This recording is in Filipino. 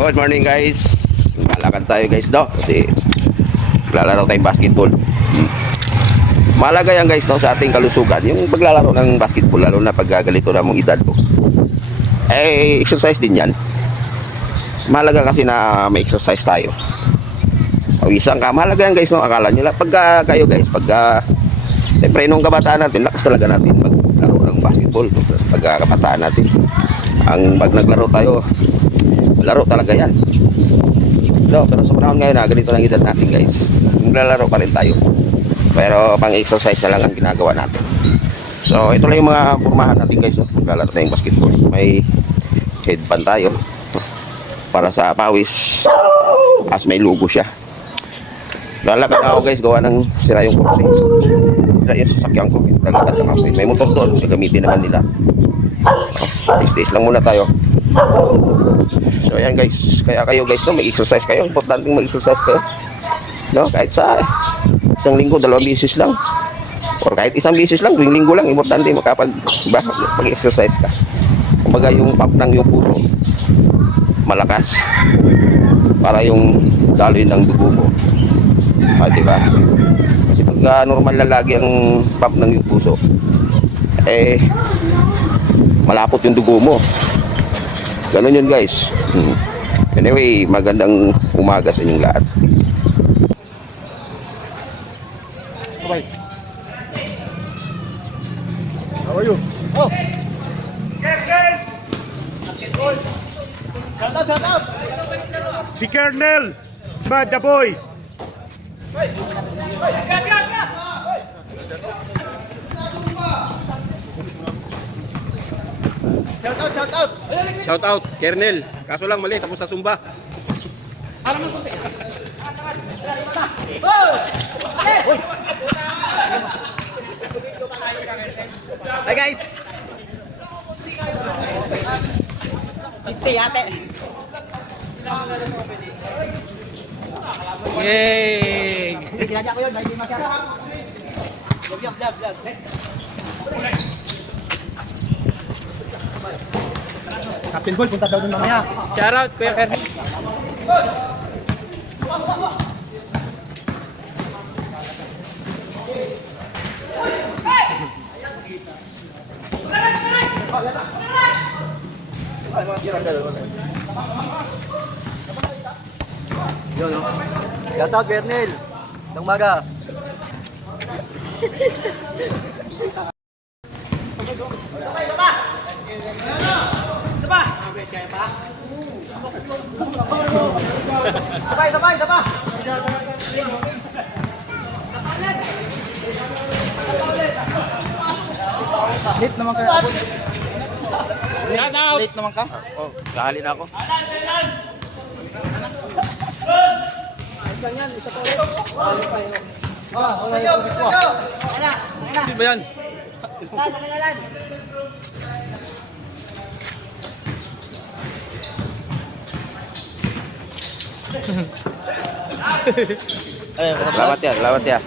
Good morning guys. Malakad tayo guys daw kasi lalaro tayong basketball. Malaga yan guys no, sa ating kalusugan yung paglalaro ng basketball, lalo na pag ganito na mong edad po. Eh exercise din yan. Malaga kasi na may exercise tayo. Pawisan ka, malaga yan guys no. Akala nyo lang pag kayo guys, pag siyempre nung kabataan natin, lakas talaga natin maglaro ng basketball. Pag kabataan natin, ang pag naglaro tayo, laro talaga yan. No, pero sa panahon ngayon na ganito lang edad natin guys, naglalaro pa rin tayo, pero pang exercise na lang ang ginagawa natin. So ito lang yung mga pormahan natin guys, no? Maglalaro tayong basketball. May headband tayo para sa pawis as may logo siya. Lalakad ako guys, gawa ng sira yung kursi, sira yung sasakyan ko. Lalakad lang ako, may motor doon, gagamitin naman nila. Stage lang muna tayo. So ayan guys, kaya kayo guys no, mag-exercise kayo, importante mag-exercise kayo no, kahit sa isang linggo, 2 beses lang or kahit isang beses lang, tuwing linggo lang, importante mag-exercise ka. Kumbaga yung pump ng yung puso malakas para yung daloy ng dugo mo, diba? Kasi pag normal na lagi ang pump ng yung puso, eh malapot yung dugo mo. Ganun yun guys. Anyway, magandang umaga sa inyong lahat. Bye. How are you? Oh. Shout out. Si Kernel, Bad the boy. Shout out. Shout out, Kernel. Kaso lang mali, tapos sa Sumba. Hi guys. Stay ate. Yay! Sinadya ko yun, may di masyara. Vlog. Captain Ball, punta daw dun mamaya. Shout out Kuya Kernel. Shout out Kernel. Nang maga. Sabay. Late naman ka. Shout out. Late naman ka. Oh, kahalin ako. Sino ba yan? Lawat ya.